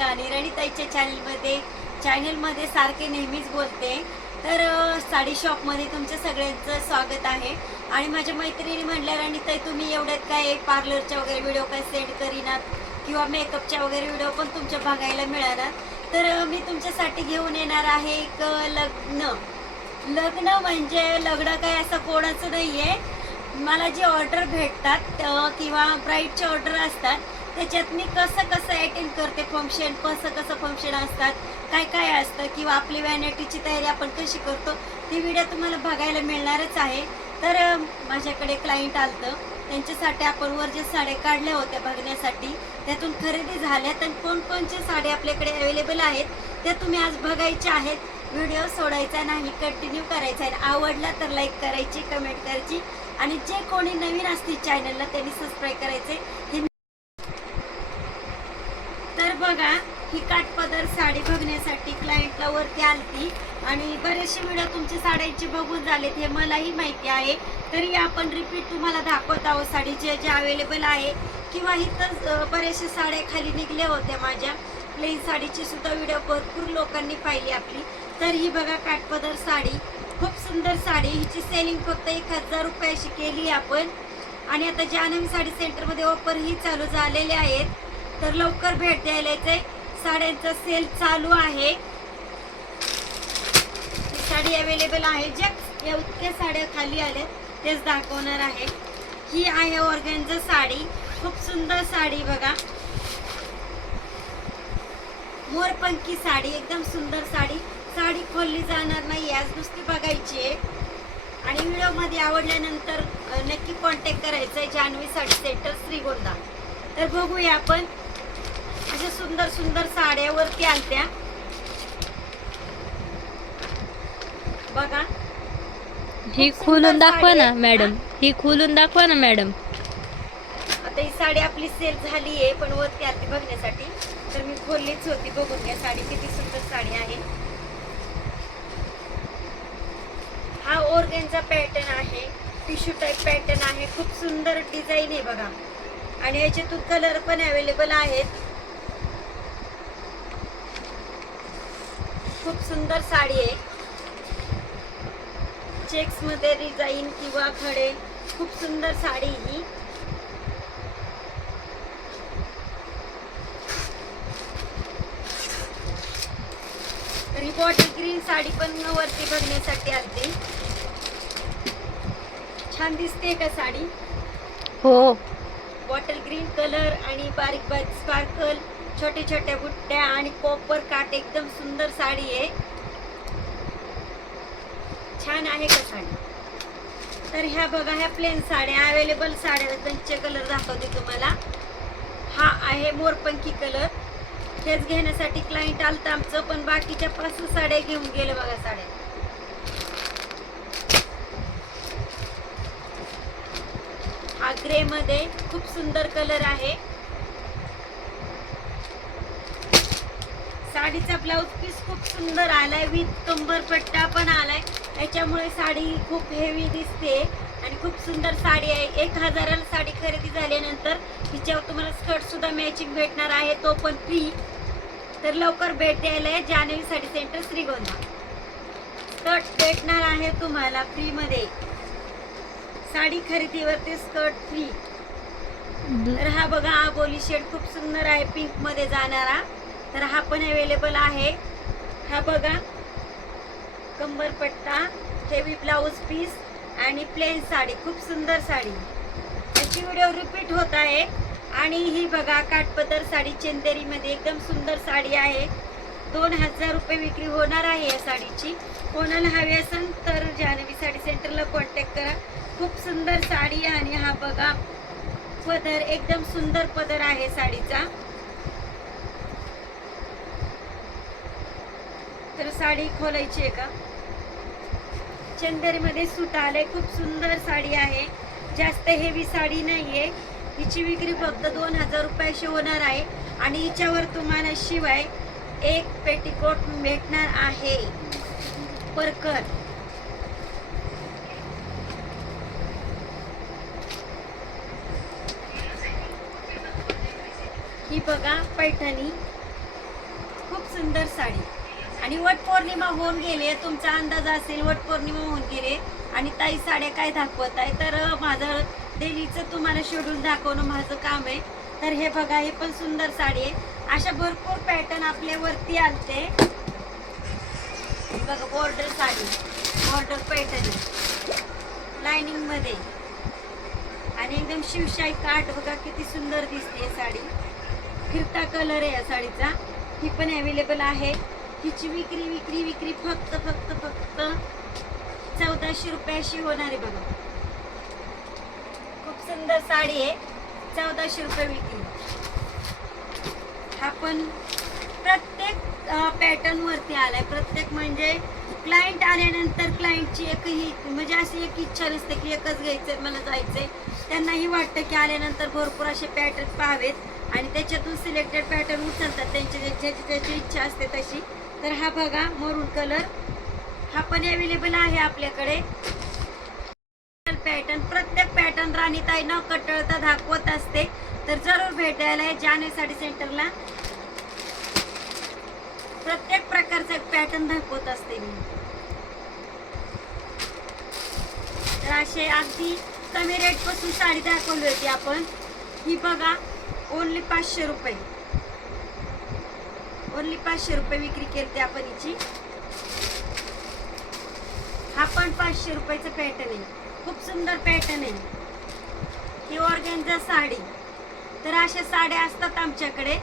आणि रणिताईच्या चॅनलमध्ये चॅनलमध्ये सारखे नेहमीच बोलते. तर साडी शॉपमध्ये तुमच्या सगळ्यांचं स्वागत आहे. आणि माझ्या मैत्रिणी म्हणल्या रणीताई तुम्ही एवढ्यात काय पार्लरच्या वगैरे व्हिडिओ काय सेंड करीनात? किंवा मेकअपच्या वगैरे व्हिडिओ पण तुमच्या बघायला मिळणार तर मी तुमच्यासाठी घेऊन येणार आहे एक लग्न. लग्न म्हणजे लग्न काय असं कोणाचं नाही आहे मला जी ऑर्डर भेटतात किंवा ब्राईटचे ऑर्डर असतात त्याच्यात मी कसं कसं अटेंड करते फंक्शन कसं कसं फंक्शन असतात काय काय असतं किंवा आपली वॅनिटीची तयारी आपण कशी करतो ती व्हिडिओ तुम्हाला बघायला मिळणारच आहे. तर माझ्याकडे क्लायंट आलतं. त्यांच्यासाठी आपण वर जे साड्या काढल्या होत्या बघण्यासाठी त्यातून खरेदी झाल्या तर कोणकोणच्या साड्या आपल्याकडे अवेलेबल आहेत त्या तुम्ही आज बघायच्या आहेत. व्हिडिओ सोडायचा नाही कंटिन्यू करायचा आहे. आवडला तर लाईक करायची कमेंट करायची. आणि जे कोणी नवीन असतील चॅनलला त्यांनी सबस्क्राईब करायचे. हे बघा ही काठपदर साडी बघण्यासाठी क्लायंटला वरती आलती. आणि बरेचसे व्हिडिओ तुमचे साड्यांचे बघून झालेत हे मलाही माहिती आहे. तरी आपण रिपीट तुम्हाला दाखवत आहोत साडी जे जे अवेलेबल आहे. किंवा इथंच अं, साड्या खाली निघल्या होत्या माझ्या. प्लेन साडीची सुद्धा व्हिडिओ भरपूर लोकांनी पाहिली आपली. तर ही बघा काठपदर साडी. खूप सुंदर साडी. हिची सेलिंग फक्त एक हजार रुपयाशी केली आपण. आणि आता जानवी साडी सेंटरमध्ये ऑफरही चालू झालेले आहेत. तर लवकर भेट द्यायला यायचंय. साड्यांचा सेल चालू आहे. साडी अवेलेबल आहे. ज्या इतक्या साड्या खाली आल्या तेच दाखवणार आहे. ही आहे ऑर्गेनचा साडी. खूप सुंदर साडी बघा. मोरपंखी साडी एकदम सुंदर साडी. साडी खोलली जाणार नाही आज नुसती बघायची आहे. आणि व्हिडिओमध्ये आवडल्यानंतर नक्की कॉन्टॅक्ट करायचा आहे जान्हवी साडी सेंटर श्रीगोंदा. तर बघूया आपण. अशा सुंदर सुंदर साड्या वरती आलत्या बघा. ही खोलून दाखवा ना. मॅडम. ही? खोलून दाखवा ना मॅडम. आता ही साडी आपली सेल झाली आहे पण वरती आलती बघण्यासाठी. तर मी खोललीच होती बघून घ्या साडी किती सुंदर साडी आहे. हा ओरगेनचा पॅटर्न आहे टिश्यू टाईप पॅटर्न आहे खूप सुंदर डिझाईन आहे बघा. आणि याच्यातून कलर पण अवेलेबल आहेत. खूप सुंदर साडी आहे. चेक्समध्ये डिझाईन किंवा खडे खूप सुंदर साडी ही. तर ग्रीन साडी पण वरती बघण्यासाठी आली छान दिसते का साडी? हो. बॉटल ग्रीन कलर आणि बारीक बारीक स्पार्कल छोटे छोट्या बुट्ट्या आणि कॉपर काट एकदम सुंदर साडी आहे. छान आहे का साडी? तर ह्या बघा ह्या प्लेन साड्या अवेलेबल साड्या त्यांचे कलर दाखवते तुम्हाला. हा आहे मोरपंखी कलर हेच घेण्यासाठी क्लायंट आलतं आमचं पण बाकीच्या पाच साड्या घेऊन गेलं बघा साड्या. हा ग्रे मध्ये खूप सुंदर कलर आहे. साडीचा ब्लाऊज पीस खूप सुंदर आलाय विथ कंबर पट्टा पण आलाय. याच्यामुळे साडी खूप हेवी दिसते आणि खूप सुंदर साडी आहे. एक हजाराला साडी खरेदी झाल्यानंतर तिच्यावर तुम्हाला स्कर्ट सुद्धा मॅचिंग भेटणार आहे. तो पण फ्री तर लवकर भेट द्यायला आहे जानेवारी साडी सेंटर श्रीगोंदा. स्कर्ट भेटणार आहे तुम्हाला फ्री मध्ये. साडी खरेदीवरती स्कर्ट फ्री तर हा बघा हा बोली शेड खूप सुंदर आहे पिंकमध्ये जाणारा. तर हा पण अवेलेबल आहे. हा बघा कंबर पट्टा हेवी ब्लाऊज पीस आणि प्लेन साडी खूप सुंदर साडी. याची व्हिडिओ रिपीट होत आहे. आणि ही बघा काठपदर साडी चंदेरीमध्ये एकदम सुंदर साडी आहे. दोन हजार रुपये विक्री होणार आहे या साडीची. कोणाला हवी असेल तर जान्हवी साडी सेंटरला कॉन्टॅक्ट करा. खूप सुंदर साडी आहे आणि हा बघा पदर एकदम सुंदर पदर आहे साडीचा. तर साडी खोलायची आहे का? चंदेरीमध्ये सूट आलंय. खूप सुंदर साडी आहे. जास्त हेवी साडी नाहीये. हिची विक्री फक्त दोन हजार रुपयाशी होणार आहे. आणि हिच्यावर तुम्हाला शिवाय एक पेटीकोट भेटणार आहे. परकर. बघा पैठणी. खूप सुंदर साडी. आणि वटपौर्णिमा होऊन गेले तुमचा अंदाज असेल वटपौर्णिमा होऊन गेले आणि ताई साड्या काय दाखवत आहे? तर माझं डेलीचं तुम्हाला शेड्यूल दाखवणं माझं काम आहे. तर हे बघा हे पण सुंदर साडी आहे. अशा भरपूर पॅटर्न आपल्यावरती आलते. बघा बॉर्डर साडी. बॉर्डर पॅटर्न लाइनिंगमध्ये आणि एकदम शिवशाही काठ. बघा किती सुंदर दिसते साडी. फिरता कलर आहे या साडीचा. ही पण अवेलेबल आहे. हिची विक्री विक्री विक्री फक्त फक्त फक्त चौदाशे रुपयाशी होणार आहे बघा. खूप सुंदर साडी आहे. चौदाशे रुपये विक्री. हा पण प्रत्येक पॅटर्न वरती आलाय. प्रत्येक म्हणजे क्लायंट आल्यानंतर क्लायंटची एकही म्हणजे अशी एक इच्छा नसते की एकच घ्यायचंय मला जायचंय. त्यांनाही वाटतं की आल्यानंतर भरपूर असे पॅटर्न पाहावेत. आणि त्याच्यातून सिलेक्टेड पॅटर्न उचलतात. त्यांची ज्याची त्याची इच्छा असते तशी. तर हा बघा मरून कलर हा पण अवेलेबल आहे आपल्याकडे. पॅटर्न प्रत्येक पॅटर्न राणीताई न कटळता दाखवत असते. तर जरूर भेट द्यायला आहे जाने साडी सेंटरला. प्रत्येक प्रकारचे पॅटर्न दाखवत असते मी. तर असे अगदी कमी रेटपासून साडी दाखवली होती आपण. ही बघा ओनली पाचशे रुपये. ओनली पाचशे रुपये विक्री केली आपण हिची हा पण पाचशे रुपयाचा पॅटर्न आहे. खूप सुंदर पॅटर्न आहे. ही ऑर्गेन्झा साडी. तर अशा साड्या असतात आमच्याकडे.